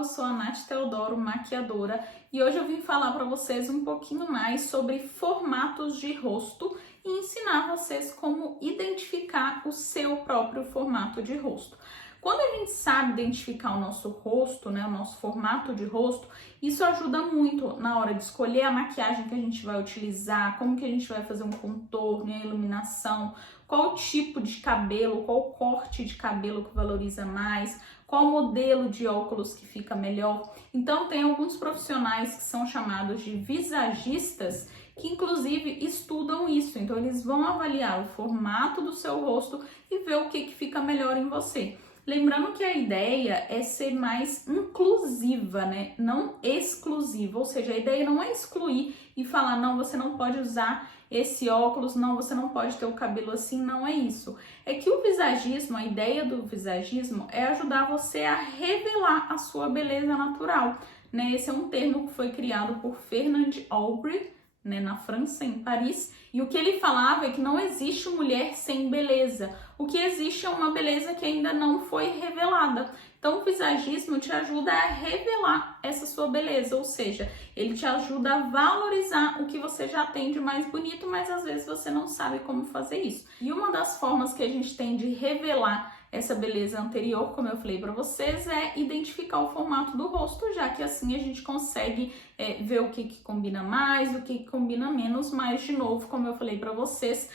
eu sou a Nath Teodoro, maquiadora, e hoje eu vim falar para vocês um pouquinho mais sobre formatos de rosto e ensinar vocês como identificar o seu próprio formato de rosto. Quando a gente sabe identificar o nosso rosto, né, o nosso formato de rosto, isso ajuda muito na hora de escolher a maquiagem que a gente vai utilizar, como que a gente vai fazer um contorno e a iluminação, qual tipo de cabelo, qual corte de cabelo que valoriza mais, qual modelo de óculos que fica melhor. Então tem alguns profissionais que são chamados de visagistas que inclusive estudam isso. Então eles vão avaliar o formato do seu rosto e ver o que fica melhor em você. Lembrando que a ideia é ser mais inclusiva, né? Não exclusiva, ou seja, a ideia não é excluir e falar, não, você não pode usar esse óculos, não, você não pode ter o cabelo assim, não é isso. É que o visagismo, a ideia do visagismo é ajudar você a revelar a sua beleza natural, né? Esse é um termo que foi criado por Fernand Aubry, né, na França, em Paris, e o que ele falava é que não existe mulher sem beleza. O que existe é uma beleza que ainda não foi revelada. Então, o visagismo te ajuda a revelar essa sua beleza, ou seja, ele te ajuda a valorizar o que você já tem de mais bonito, mas às vezes você não sabe como fazer isso. E uma das formas que a gente tem de revelar essa beleza anterior, como eu falei para vocês, é identificar o formato do rosto, já que assim a gente consegue ver o que combina mais, o que combina menos, mas de novo, como eu falei para vocês,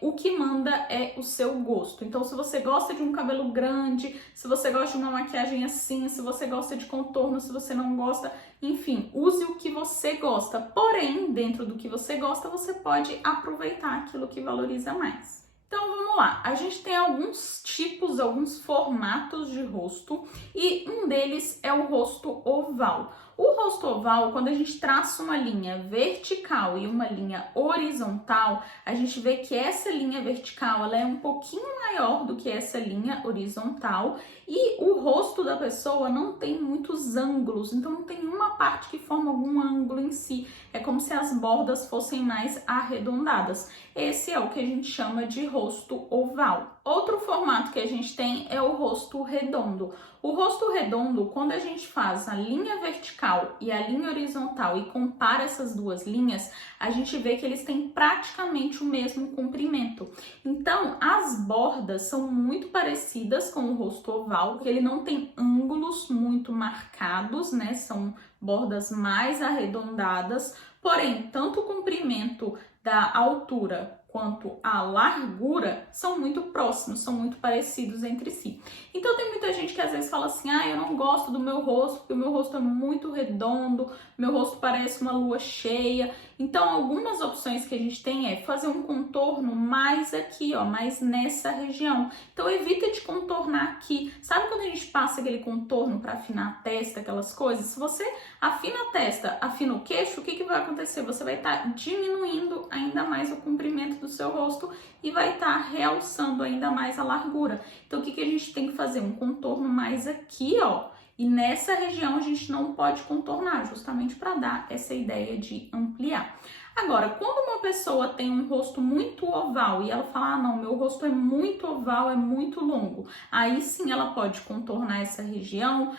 o que manda é o seu gosto. Então, se você gosta de um cabelo grande, se você gosta de uma maquiagem assim, se você gosta de contorno, se você não gosta, enfim, use o que você gosta. Porém, dentro do que você gosta, você pode aproveitar aquilo que valoriza mais. Então vamos lá, a gente tem alguns tipos, alguns formatos de rosto e um deles é o rosto oval. O rosto oval, quando a gente traça uma linha vertical e uma linha horizontal, a gente vê que essa linha vertical ela é um pouquinho maior do que essa linha horizontal e o rosto da pessoa não tem muitos ângulos, então não tem uma parte que forma algum ângulo em si, é como se as bordas fossem mais arredondadas. Esse é o que a gente chama de rosto oval. Outro formato que a gente tem é o rosto redondo. O rosto redondo, quando a gente faz a linha vertical e a linha horizontal e compara essas duas linhas, a gente vê que eles têm praticamente o mesmo comprimento. Então, as bordas são muito parecidas com o rosto oval, porque ele não tem ângulos muito marcados, né? São bordas mais arredondadas, porém, tanto o comprimento da altura quanto a largura são muito próximos, são muito parecidos entre si. Então tem muita gente que às vezes fala assim, eu não gosto do meu rosto, porque o meu rosto é muito redondo, meu rosto parece uma lua cheia. Então algumas opções que a gente tem é fazer um contorno mais aqui, ó, mais nessa região. Então evita de contornar aqui. Sabe quando a gente passa aquele contorno para afinar a testa, aquelas coisas? Se você afina a testa, afina o queixo, o que vai acontecer? Você vai estar diminuindo ainda mais o comprimento do seu rosto e vai estar realçando ainda mais a largura. Então, o que a gente tem que fazer? Um contorno mais aqui, ó. E nessa região a gente não pode contornar, justamente para dar essa ideia de ampliar. Agora, quando uma pessoa tem um rosto muito oval e ela fala, não, meu rosto é muito oval, é muito longo, aí sim ela pode contornar essa região,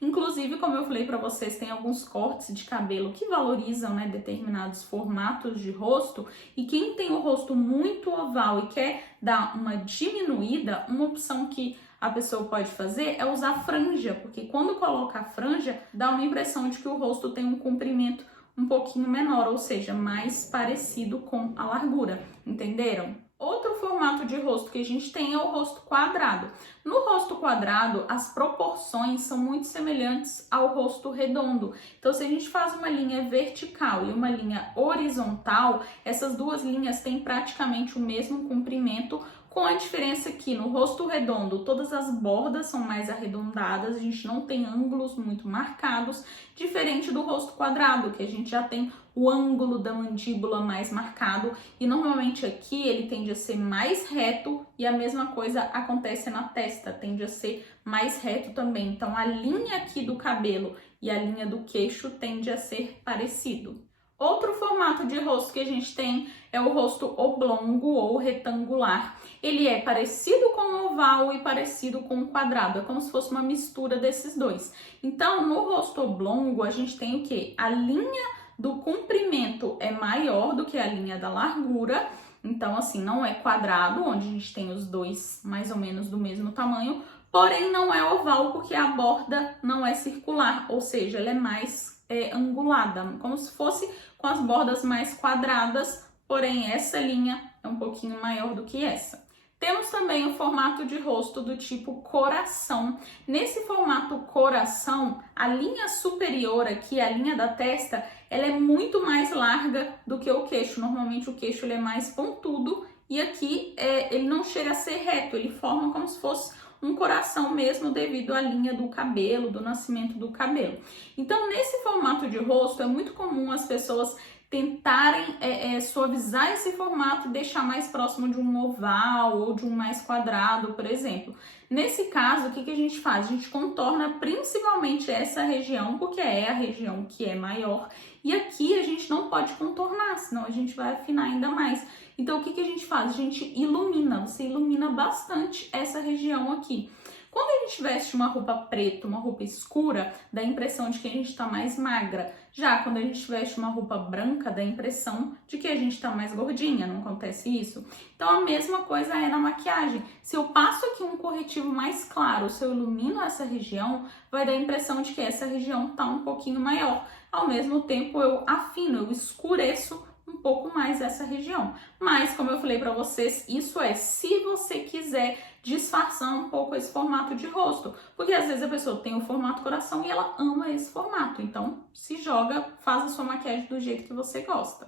Inclusive, como eu falei para vocês, tem alguns cortes de cabelo que valorizam, né, determinados formatos de rosto, e quem tem o rosto muito oval e quer dar uma diminuída, uma opção que a pessoa pode fazer é usar franja, porque quando coloca a franja, dá uma impressão de que o rosto tem um comprimento um pouquinho menor, ou seja, mais parecido com a largura, entenderam? Outro formato de rosto que a gente tem é o rosto quadrado. No rosto quadrado, as proporções são muito semelhantes ao rosto redondo. Então, se a gente faz uma linha vertical e uma linha horizontal, essas duas linhas têm praticamente o mesmo comprimento, com a diferença que no rosto redondo todas as bordas são mais arredondadas, a gente não tem ângulos muito marcados, diferente do rosto quadrado, que a gente já tem o ângulo da mandíbula mais marcado e normalmente aqui ele tende a ser mais reto e a mesma coisa acontece na testa, tende a ser mais reto também. Então a linha aqui do cabelo e a linha do queixo tende a ser parecido. Outro formato de rosto que a gente tem é o rosto oblongo ou retangular. Ele é parecido com o oval e parecido com o quadrado, é como se fosse uma mistura desses dois. Então, no rosto oblongo, a gente tem o quê? A linha do comprimento é maior do que a linha da largura. Então, assim, não é quadrado, onde a gente tem os dois mais ou menos do mesmo tamanho, porém não é oval, porque a borda não é circular, ou seja, ela é mais angulada, como se fosse com as bordas mais quadradas, porém essa linha é um pouquinho maior do que essa. Temos também o formato de rosto do tipo coração. Nesse formato coração, a linha superior aqui, a linha da testa, ela é muito mais larga do que o queixo. Normalmente o queixo ele é mais pontudo e aqui ele não chega a ser reto, ele forma como se fosse um coração mesmo devido à linha do cabelo, do nascimento do cabelo. Então, nesse formato de rosto, é muito comum as pessoas tentarem suavizar esse formato e deixar mais próximo de um oval ou de um mais quadrado, por exemplo. Nesse caso, o que a gente faz? A gente contorna principalmente essa região, porque é a região que é maior, e aqui a gente não pode contornar, senão a gente vai afinar ainda mais. Então, o que a gente faz? A gente ilumina, você ilumina bastante essa região aqui. Quando a gente veste uma roupa preta, uma roupa escura, dá a impressão de que a gente está mais magra. Já quando a gente veste uma roupa branca, dá a impressão de que a gente está mais gordinha, não acontece isso? Então a mesma coisa é na maquiagem. Se eu passo aqui um corretivo mais claro, se eu ilumino essa região, vai dar a impressão de que essa região está um pouquinho maior. Ao mesmo tempo eu afino, eu escureço um pouco mais essa região. Mas, como eu falei para vocês, isso é se você quiser disfarçar um pouco esse formato de rosto. Porque às vezes a pessoa tem o formato coração e ela ama esse formato. Então, se joga, faz a sua maquiagem do jeito que você gosta.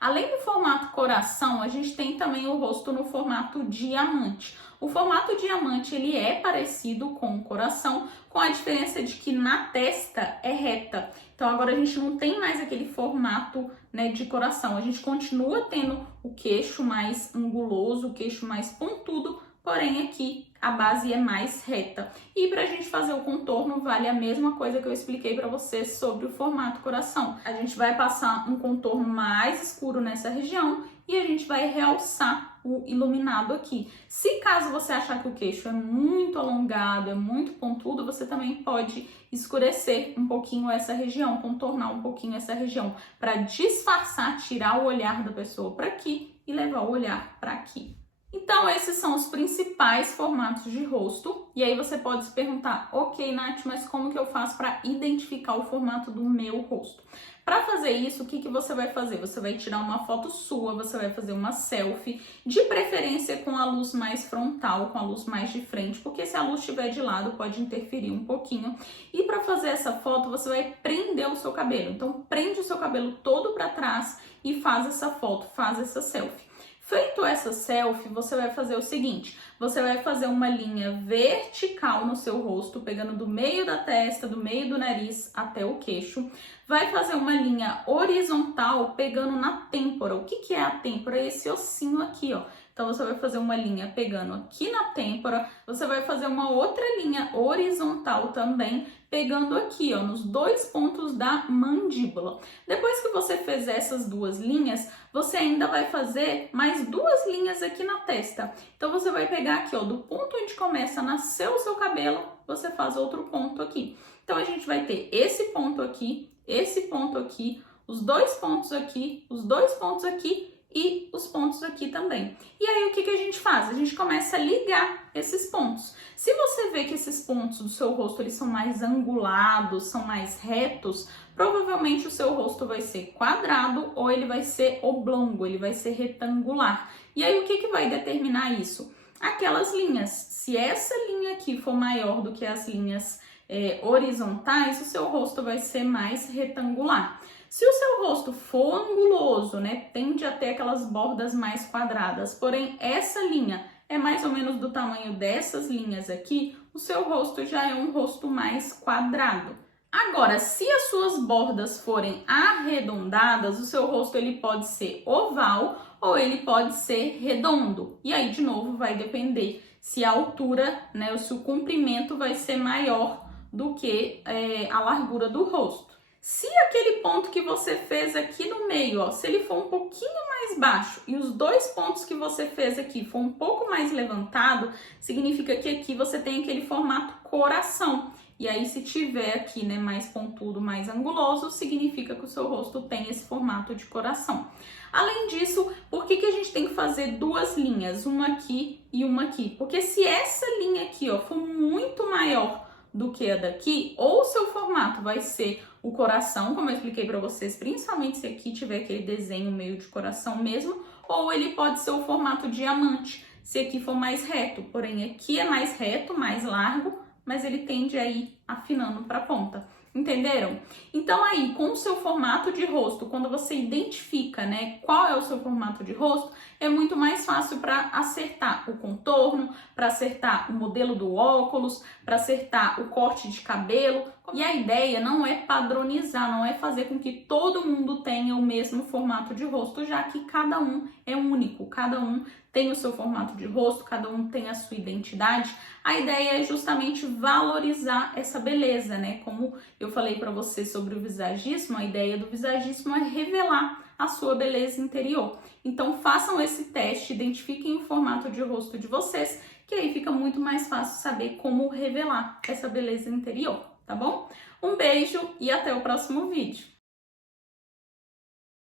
Além do formato coração, a gente tem também o rosto no formato diamante. O formato diamante, ele é parecido com o coração, com a diferença de que na testa é reta. Então agora a gente não tem mais aquele formato, né, de coração. A gente continua tendo o queixo mais anguloso, o queixo mais pontudo, porém aqui a base é mais reta. E para a gente fazer o contorno, vale a mesma coisa que eu expliquei para vocês sobre o formato coração. A gente vai passar um contorno mais escuro nessa região e a gente vai realçar o iluminado aqui. Se caso você achar que o queixo é muito alongado, é muito pontudo, você também pode escurecer um pouquinho essa região, contornar um pouquinho essa região, para disfarçar, tirar o olhar da pessoa para aqui e levar o olhar para aqui. Então, esses são os principais formatos de rosto. E aí você pode se perguntar, ok, Nath, mas como que eu faço para identificar o formato do meu rosto? Para fazer isso, o que você vai fazer? Você vai tirar uma foto sua, você vai fazer uma selfie, de preferência com a luz mais frontal, com a luz mais de frente, porque se a luz estiver de lado pode interferir um pouquinho. E para fazer essa foto, você vai prender o seu cabelo. Então, prende o seu cabelo todo para trás e faz essa foto, faz essa selfie. Feito essa selfie, você vai fazer o seguinte, você vai fazer uma linha vertical no seu rosto, pegando do meio da testa, do meio do nariz até o queixo. Vai fazer uma linha horizontal pegando na têmpora. O que é a têmpora? É esse ossinho aqui, ó. Então, você vai fazer uma linha pegando aqui na têmpora, você vai fazer uma outra linha horizontal também, pegando aqui, ó, nos dois pontos da mandíbula. Depois que você fez essas duas linhas, você ainda vai fazer mais duas linhas aqui na testa. Então, você vai pegar aqui, ó, do ponto onde começa a nascer o seu cabelo, você faz outro ponto aqui. Então, a gente vai ter esse ponto aqui, os dois pontos aqui, os dois pontos aqui, e os pontos aqui também. E aí o que a gente faz? A gente começa a ligar esses pontos. Se você vê que esses pontos do seu rosto eles são mais angulados, são mais retos, provavelmente o seu rosto vai ser quadrado ou ele vai ser oblongo, ele vai ser retangular. E aí o que vai determinar isso? Aquelas linhas. Se essa linha aqui for maior do que as linhas horizontais, o seu rosto vai ser mais retangular. Se o seu rosto for anguloso, né, tende a ter aquelas bordas mais quadradas, porém essa linha é mais ou menos do tamanho dessas linhas aqui, o seu rosto já é um rosto mais quadrado. Agora, se as suas bordas forem arredondadas, o seu rosto ele pode ser oval ou ele pode ser redondo. E aí, de novo, vai depender se a altura, né, ou se o comprimento vai ser maior do que a largura do rosto. Se aquele ponto que você fez aqui no meio, ó, se ele for um pouquinho mais baixo e os dois pontos que você fez aqui for um pouco mais levantado, significa que aqui você tem aquele formato coração. E aí, se tiver aqui, né, mais pontudo, mais anguloso, significa que o seu rosto tem esse formato de coração. Além disso, por que a gente tem que fazer duas linhas, uma aqui e uma aqui? Porque se essa linha aqui, ó, for muito maior do que a daqui, ou o seu formato vai ser o coração, como eu expliquei para vocês, principalmente se aqui tiver aquele desenho meio de coração mesmo, ou ele pode ser o formato diamante, se aqui for mais reto, porém aqui é mais reto, mais largo, mas ele tende a ir afinando para a ponta. Entenderam? Então aí, com o seu formato de rosto, quando você identifica, né, qual é o seu formato de rosto, é muito mais fácil para acertar o contorno, para acertar o modelo do óculos, para acertar o corte de cabelo. E a ideia não é padronizar, não é fazer com que todo mundo tenha o mesmo formato de rosto, já que cada um é único, cada um tem o seu formato de rosto, cada um tem a sua identidade. A ideia é justamente valorizar essa beleza, né? Como eu falei para você sobre o visagismo, a ideia do visagismo é revelar a sua beleza interior. Então façam esse teste, identifiquem o formato de rosto de vocês, que aí fica muito mais fácil saber como revelar essa beleza interior, tá bom? Um beijo e até o próximo vídeo.